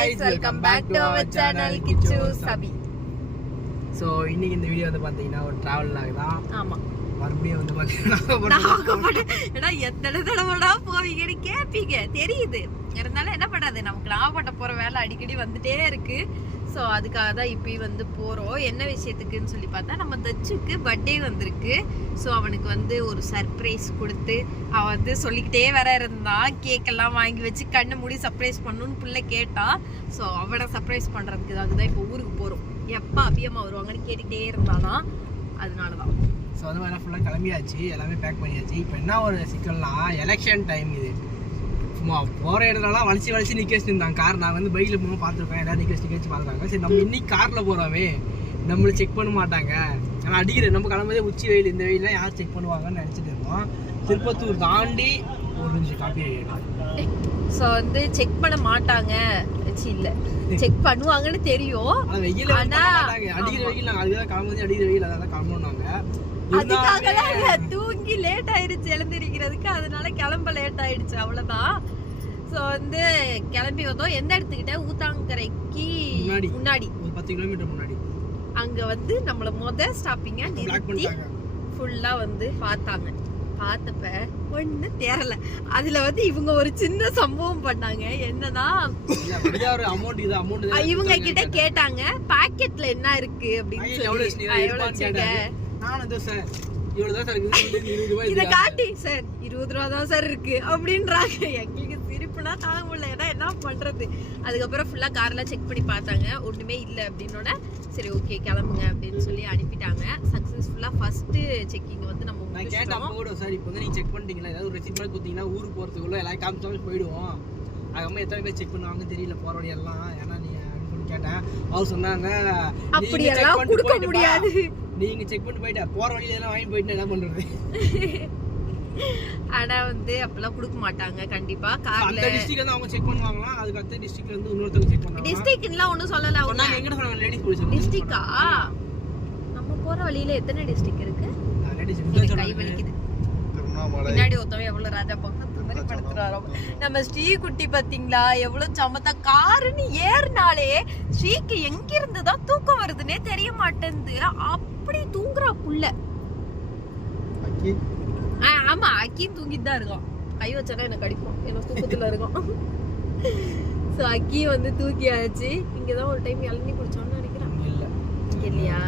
guys, welcome back to our channel Kichu Sabi. So இன்னைக்கு இந்த video வந்து பாத்தீங்கன்னா ஒரு டிராவல் லாக் தான். ஆமா. மறுபடியும் வந்து பாத்தீங்கன்னா ஏன்னா எத்தனை தடவைடா போவீங்கன்னு கேப்பீங்க தெரியுது. இருந்தாலும் என்ன பண்றது, நமக்கு நாகப்பட்டினம் போற வேலை அடிக்கடி வந்துட்டே இருக்கு. ஸோ அதுக்காக தான் இப்பயும் வந்து போகிறோம். என்ன விஷயத்துக்குன்னு சொல்லி பார்த்தா, நம்ம தச்சுக்கு பர்த்டே வந்திருக்கு. ஸோ அவனுக்கு வந்து ஒரு சர்ப்ரைஸ் கொடுத்து அவன் வந்து சொல்லிக்கிட்டே வேற இருந்தான். கேக்கெல்லாம் வாங்கி வச்சு கண்ணு மூடி சர்ப்ரைஸ் பண்ணணும்னு பிள்ளை கேட்டான். ஸோ அவனை சர்ப்ரைஸ் பண்ணுறதுக்கு தான் இப்போ ஊருக்கு போகிறோம். எப்போ அபியம்மா வருவாங்கன்னு கேட்டுக்கிட்டே இருந்தானா, அதனால தான். ஸோ அது மாதிரி ஃபுல்லாக கிளம்பியாச்சு, எல்லாமே பேக் பண்ணியாச்சு. இப்போ என்ன ஒரு சிக்கல்னா, எலெக்ஷன் டைம் இது. சும்மா போகிற இடத்துலலாம் வலிச்சு நிற்க வச்சுருந்தாங்க கார். நான் வந்து பைக்கில் போக பார்த்துருக்கேன், எல்லாம் நிற்க வச்சு பார்த்துருக்காங்க. சரி நம்ம இன்னைக்கு காரில் போகிறோமே, நம்மளை செக் பண்ண மாட்டாங்க. ஆனால் அடிக்கிற நம்ம கிளம்பதே உச்சி வெயில், இந்த வெயிலாம் யார் செக் பண்ணுவாங்கன்னு நினச்சிட்டு இருந்தோம். திருப்பத்தூர் தாண்டி ஒரு நிமிஷம் காப்பி ஆகிடும். ஸோ வந்து செக் பண்ண மாட்டாங்க, இல்லை செக் பண்ணுவாங்கன்னு தெரியும். வெயில் அடிக்கிற வெயில் நாங்கள் அதுதான் கிளம்புது, அடிக்கிற வெயில் அதான் கிளம்புனாங்க. அதுக்காக தூங்கி லேட் ஆயிடுச்சு எழுந்திருக்கிறதுக்கு, அதனால கிளம்ப லேட் ஆயிடுச்சு, அவ்வளவுதான். ஸோ வந்து கிளம்பி வந்தோம். எந்த இடத்துக்கிட்ட, ஊத்தாங்கரைக்கு முன்னாடி ஒரு 10 கிலோமீட்டர் முன்னாடி. அங்க வந்து நம்மள மொதல் ஸ்டாப்பிங்க நிறுத்தி ஃபுல்லா வந்து பார்த்தாங்க. பார்த்தப்ப ஒண்ணு தேரல. அதுல வந்து இவங்க ஒரு சின்ன சம்பவம் பண்ணாங்க. என்னன்னா, இவங்க கிட்ட கேட்டாங்க பாக்கெட்ல என்ன இருக்கு அப்படின்னு சொல்லி. இத காட்டி, சார் 20 ரூபா தான் சார் இருக்கு அப்படின்றாங்க. எங்களுக்கு சிரிப்புனா தாங்க முடியல. ஏன்னா என்ன பண்றது. அதுக்கப்புறம் ஃபுல்லா கார்ல செக் பண்ணி பார்த்தாங்க, ஒண்ணுமே இல்லை அப்படின்னோட சரி ஓகே கிளம்புங்க அப்படின்னு சொல்லி அனுப்பிட்டாங்க. சக்சஸ்ஃபுல்லா ஃபர்ஸ்ட் செக்கிங் வந்து நம்ம சார் இப்போ வந்து நீங்க செக் பண்ணிட்டீங்களா, ஏதாவது ஒரு ரெசிப்ட் மாதிரி கொடுத்தீங்கன்னா ஊருக்கு போறதுக்குள்ள எல்லாம் காமிச்சாமல் போயிடுவோம். அதுக்கப்புறம் எத்தனை பேர் செக் பண்ணுவாங்கன்னு தெரியல போற வழி எல்லாம். ஏன்னா நீங்க கேட்டேன், அவர் சொன்னாங்க அப்படியெல்லாம் கொடுக்க முடியாது, நீங்க செக் பண்ணி போயிட்டா போற வழியில எல்லாம் வாங்கி போயிட்டு என்ன பண்றது. ஆனா வந்து அப்பெல்லாம் கொடுக்க மாட்டாங்க கண்டிப்பா. கார்ல டிஸ்ட்ரிக்ட் வந்து அவங்க செக் பண்ணுவாங்களா, அதுக்கு அடுத்த டிஸ்ட்ரிக்ட்ல இருந்து இன்னொருத்தங்க செக் பண்ணுவாங்க. டிஸ்ட்ரிக்ட்லாம் ஒண்ணும் சொல்லல. சொன்னாங்க எங்க சொன்னாங்க, லேடிஸ் போலீஸ் டிஸ்ட்ரிக்டா. நம்ம போற வழியில எத்தனை டிஸ்ட்ரிக்ட் இருக்கு? லேடிஸ் கை வலிக்குது. பின்னாடி ஒருத்தவன் எவ்வளவு ராஜா பக்கத்து மாதிரி படுத்துறாரோ. நம்ம ஸ்ரீகுட்டி பாத்தீங்களா எவ்வளவு சமத்தா காருன்னு ஏறினாலே ஸ்ரீக்கு எங்க இருந்துதான் தூக்கம் வருதுன்னே தெரிய மாட்டேங்குது. அப்படி தூங்குறா புள்ள. ஆமா, அக்கியும் தூங்கிட்டு தான் இருக்கும். கை வச்சானா எனக்கு அடிப்போம், என்ன தூக்கத்துல இருக்கும். சோ அக்கி வந்து தூக்கியாச்சு. இங்கதான் ஒரு டைம் இளநீ குடிச்சோம்னு நினைக்கிறேன். இல்லையா,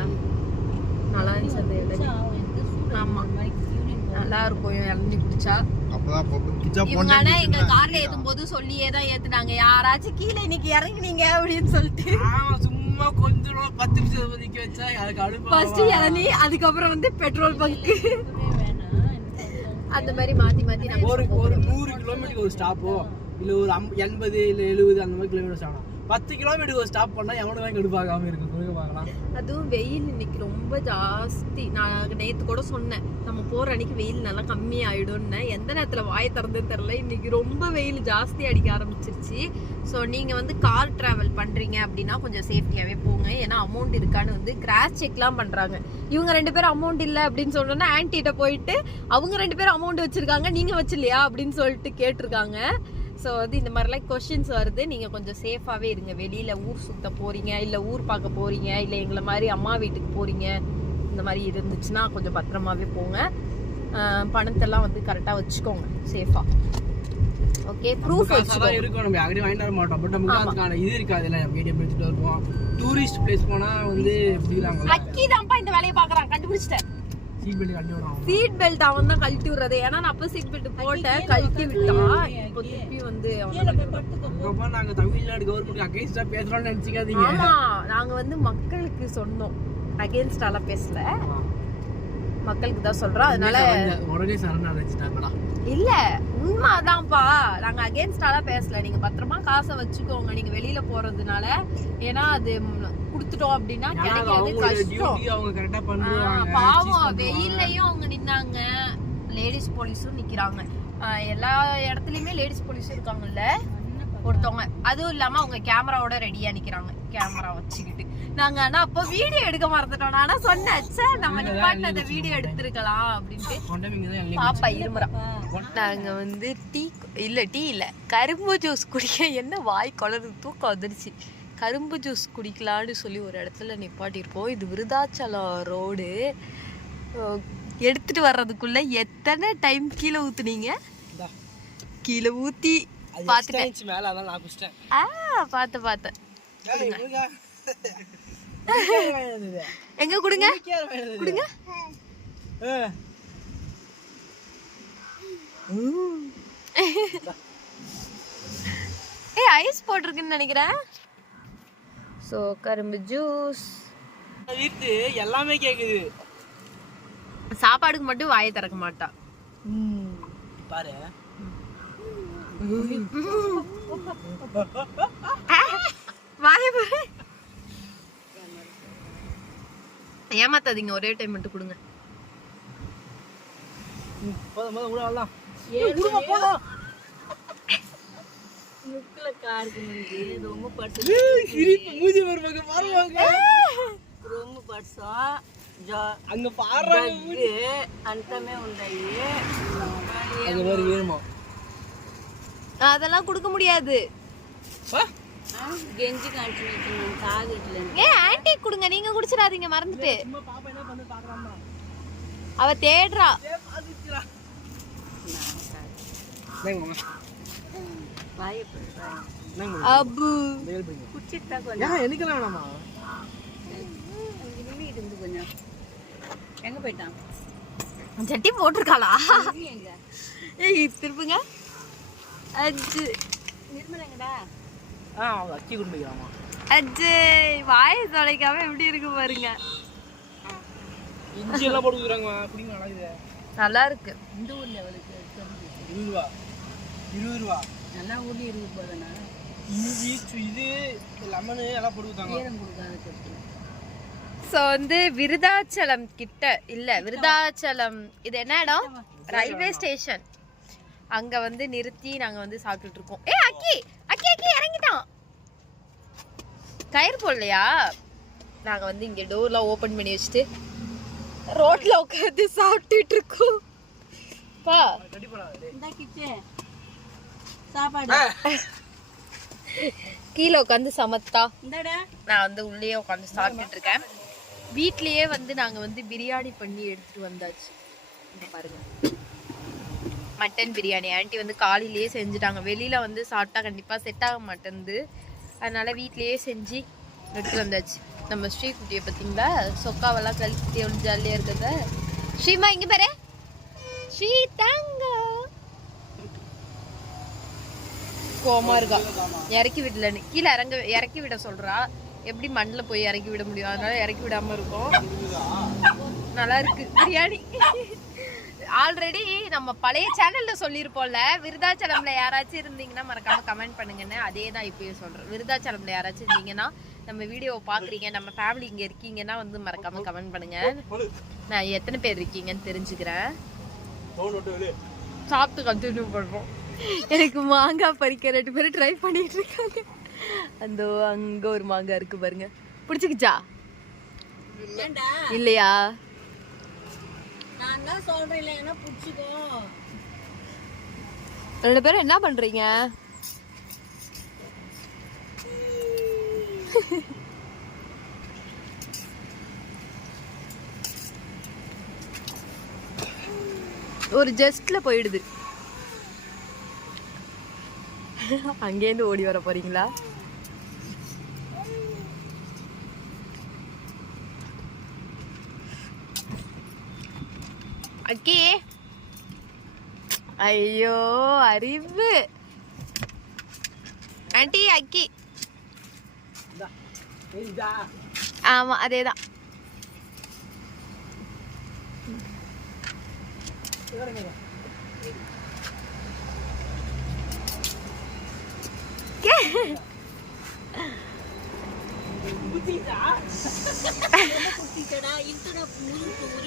நல்லா இருந்துச்சு. ஆமா நல்லா இருக்கும் இளநீ குடிச்சா. இவங்க ஆனா எங்க கார்ல ஏத்தும் போது சொல்லியே தான் ஏத்துனாங்க, யாராச்சும் கீழே இன்னைக்கு இறங்குனீங்க அப்படின்னு சொல்லிட்டு. சும்மா கொஞ்சம் 10 நிமிஷம் ஒதுக்கி வச்சா எனக்கு அழுப்பா. ஃபர்ஸ்ட் இளநீ, அதுக்கப்புறம் வந்து பெட்ரோல் பங்க், அந்த மாதிரி மாத்தி மாத்தி நாங்க ஒரு 100 கிலோமீட்டருக்கு ஒரு ஸ்டாப்போ இல்ல ஒரு 80 இல்ல 70 அந்த மாதிரி கிலோமீட்டர் ஆகணும். 10 கிலோமீட்டருக்கு ஒரு ஸ்டாப் பண்ணா எவனும் தான் கெடுப்பாகாம இருக்கு. கொடுக்க பார்க்கலாம். அதுவும் வெயில் இன்னைக்கு ரொம்ப ஜாஸ்தி. நான் நேத்து கூட சொன்னேன், நம்ம போற அன்னைக்கு வெயில் நல்லா கம்மி ஆயிடும்னு. எந்த நேரத்துல வாய் திறந்து தெரியல, இன்னைக்கு ரொம்ப வெயில் ஜாஸ்தி அடிக்க ஆரம்பிச்சிருச்சு. ஸோ நீங்க வந்து கார் டிராவல் பண்றீங்க அப்படின்னா கொஞ்சம் சேஃப்டியாவே போங்க. ஏன்னா அமௌண்ட் இருக்கான்னு வந்து கிராஸ் செக்லாம் பண்றாங்க. இவங்க 2 பேரும் அமௌண்ட் இல்லை அப்படின்னு சொன்னோன்னா ஆன்டிட்ட போயிட்டு அவங்க 2 பேரும் அமௌண்ட் வச்சிருக்காங்க, நீங்க வச்சில்லையா அப்படின்னு சொல்லிட்டு கேட்டிருக்காங்க. ஸோ வந்து இந்த மாதிரிலாம் கொஸ்டின்ஸ் வருது. நீங்கள் கொஞ்சம் சேஃபாகவே இருங்க. வெளியில் ஊர் சுற்ற போகிறீங்க, இல்லை ஊர் பார்க்க போகிறீங்க, இல்லை எங்களை மாதிரி அம்மா வீட்டுக்கு போகிறீங்க, இந்த மாதிரி இருந்துச்சுன்னா கொஞ்சம் பத்திரமாவே போங்க. பணத்தெல்லாம் வந்து கரெக்டாக வச்சுக்கோங்க, சேஃபாக. ஓகே, ப்ரூஃப் வச்சுக்கோங்க. இருக்கும், நம்ம யாரையும் வாங்கிட்டு வர மாட்டோம். பட் நமக்கு அதுக்கான இது இருக்காது, இல்லை நம்ம ஏடிஎம் எடுத்துகிட்டு வருவோம். டூரிஸ்ட் பிளேஸ் போனால் வந்து எப்படிலாங்க அக்கி தான்ப்பா இந்த வேலையை பார்க்குறான், கண்டுபிடிச்சிட்டேன். சீட் பெல்ட் அவன் தான் கழட்டி விடுறது. ஏன்னா நான் அப்ப சீட் பெல்ட் போட்டேன், கழட்டி விட்டான். இப்போ திருப்பி வந்து நாங்க தமிழ்நாடு கவர்மெண்ட் அகைன்ஸ்டா பேசுறோம்னு நினைச்சுக்காதீங்க. ஆமா, நாங்க வந்து மக்களுக்கு சொன்னோம், அகைன்ஸ்டாலாம் பேசல, மக்களுக்கு தான் சொல்றோம். அதனால உடனே சரண் அழைச்சிட்டாங்கடா. இல்ல உண்மை அதான்ப்பா, நாங்க அகைன்ஸ்டாலாம் பேசல. நீங்க பத்திரமா காசை வச்சுக்கோங்க நீங்க வெளியில போறதுனால. ஏன்னா அது குடுத்துட்டோம் அப்படின்னா கிடைக்கிறது கஷ்டம். பாவம் வெயிலையும் அவங்க நின்னாங்க, லேடிஸ் போலீஸும் நிக்கிறாங்க. எல்லா இடத்துலயுமே லேடிஸ் போலீஸ் இருக்காங்கல்ல ஒருத்தவங்க. அதுவும் இல்லாம அவங்க கேமராவோட ரெடியா நிக்கிறாங்க, கேமரா வச்சுக்கிட்டு. நாங்க ஆனா அப்போ வீடியோ எடுக்க மறந்துட்டோம். ஆனா சொன்னேன் சார் நம்ம நிப்பாட்டினத வீடியோ எடுத்திருக்கலாம் அப்படின்ட்டு. பாப்பா இருமுறா. நாங்க வந்து டீ இல்ல கரும்பு ஜூஸ் குடிக்க என்ன வாய் குளறு தூக்கம் வந்துருச்சு. கரும்பு ஜூஸ் குடிக்கலான்னு சொல்லி ஒரு இடத்துல நிப்பாட்டியிருக்கோம். இது விருதாச்சலம் ரோடு. எடுத்துட்டு வர்றதுக்குள்ள எத்தனை டைம் கீழே ஊத்துனீங்க? கீழே ஊத்தி பாத்துட்டேன். பார்த்தேன். எங்க குடுங்க குடுங்க. ஐஸ் போட்டிருக்குன்னு நினைக்கிறேன். சோ கரும்பு ஜூஸ் எல்லாமே கேக்குது. சாப்பாடுக்கு மட்டும் வாயை திறக்க மாட்டா பாரு. வாயை பாரு. ஏமாத்தாதீங்க, ஒரே டைம் மட்டும் கொடுங்க. அங்க பாருங்க అంతమే ఉన్నాయి அதெல்லாம் கொடுக்க முடியாது. గెంజి కంటిన్యూ తాగట్లేదు. ஏன் ஆன்ட்டி கொடுங்க, நீங்க குடிச்சிடாதீங்க மறந்துட்டு. அவ தேடுறா. அப்பு குச்சிட்டா கொஞ்சம் எனக்குலாம் வேணாமா? இருந்து கொஞ்சம் எங்க போயிட்டான்? சட்டி போட்டிருக்காளா? எங்க ஏய் திருப்புங்க. அஜ் நிர்மலங்கடா. அச்சி குடும்பிக்கிறாமா. அஜ் வாயை தொலைக்காம எப்படி இருக்கு பாருங்க. இஞ்சி எல்லாம் போட்டு குடுக்குறாங்க. குடிங்க நல்லா இருக்குது. நல்லா இருக்கு. இந்த ஊர் லெவலுக்கு 20 ரூபா. 20 ரூபா. நல்லா ஊர்ல 20 போதனா. இது லெமன் எல்லாம் போட்டு குடுத்தாங்க. ஈரம் கொடுக்காத. ஸோ வந்து விருதாச்சலம் கிட்ட இல்லை, விருதாச்சலம் இது என்ன இடம்? Railway station. அங்கே வந்து நிறுத்தி நாங்கள் வந்து சாப்பிட்டுட்டு இருக்கோம். அக்கி அக்கி அக்கி இறங்கிட்டான். கயிறு போடலையா? நாங்கள் வந்து இங்கே டோர்லாம் ஓப்பன் பண்ணி வச்சுட்டு ரோட்டில் உட்காந்து சாப்பிட்டுட்டு இருக்கோம். பா சாப்பாடு கீழே உட்காந்து சமத்தா இந்தடா. நான் வந்து உள்ளே உட்காந்து சாப்பிட்டுட்டு இருக்கேன். வீட்லயே வந்து நாங்க வந்து பிரியாணி பண்ணி எடுத்துட்டு வந்தாச்சு. பாருங்க, மட்டன் பிரியாணி ஆன்ட்டி வந்து காலையிலேயே செஞ்சுட்டாங்க. வெளியில வந்து சாப்பிட்டா கண்டிப்பா செட் ஆக மாட்டேங்குது, அதனால வீட்லயே செஞ்சு எடுத்துட்டு வந்தாச்சு. நம்ம ஸ்ரீகுட்டியை பார்த்தீங்களா, சொக்காவெல்லாம் கழிச்சு எவ்வளவு ஜாலியா இருக்குத. ஸ்ரீமா இங்க பாரு, ஸ்ரீ தாங்க கோமா இருக்கா. இறக்கி விடலன்னு கீழே இறக்கி விட சொல்றா. எப்படி மண்ணில் போய் இறக்கி விட முடியும், அதனால இறக்கி விடாம இருக்கும். நல்லா இருக்கு பிரியாணி. ஆல்ரெடி நம்ம பழைய சேனல்ல சொல்லியிருப்போம்ல, விருதாச்சலம்ல யாராச்சும் இருந்தீங்கன்னா மறக்காம கமெண்ட் பண்ணுங்கன்னு. அதே தான் இப்பயும் சொல்றேன். விருதாச்சலம்ல யாராச்சும் இருந்தீங்கன்னா, நம்ம வீடியோவை பாக்குறீங்க, நம்ம ஃபேமிலி இங்க இருக்கீங்கன்னா வந்து மறக்காம கமெண்ட் பண்ணுங்க. நான் எத்தனை பேர் இருக்கீங்கன்னு தெரிஞ்சுக்கிறேன். சாப்பிட்டு கண்டினியூ பண்றோம். எனக்கு மாங்காய் பறிக்க 2 பேரும் ட்ரை பண்ணிட்டு இருக்காங்க. அந்த அங்க ஒரு மாங்காய் இருக்கு பாருங்க. பிடிச்சிக்கிச்சா இல்லையா? நான் தான் சொல்றேன், இல்லைன்னா பிடிச்சிக்கோ. 2 பேரும் என்ன பண்றீங்க? ஒரு ஜஸ்ட்ல போயிடுது. அங்கேருந்து ஓடி வர போறீங்களா? அக்கி ஐயோ அறிவு. ஆண்டி அக்கி. ஆமா அதேதான்.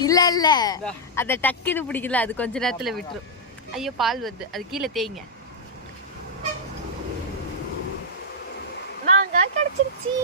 இல்ல இல்ல அத டக்குன்னு பிடிக்கல, அது கொஞ்ச நேரத்துல விட்டுரும். ஐயோ பால் வருது, அது கீழே தேய்ங்க. நாங்க கிடைச்சிருச்சு.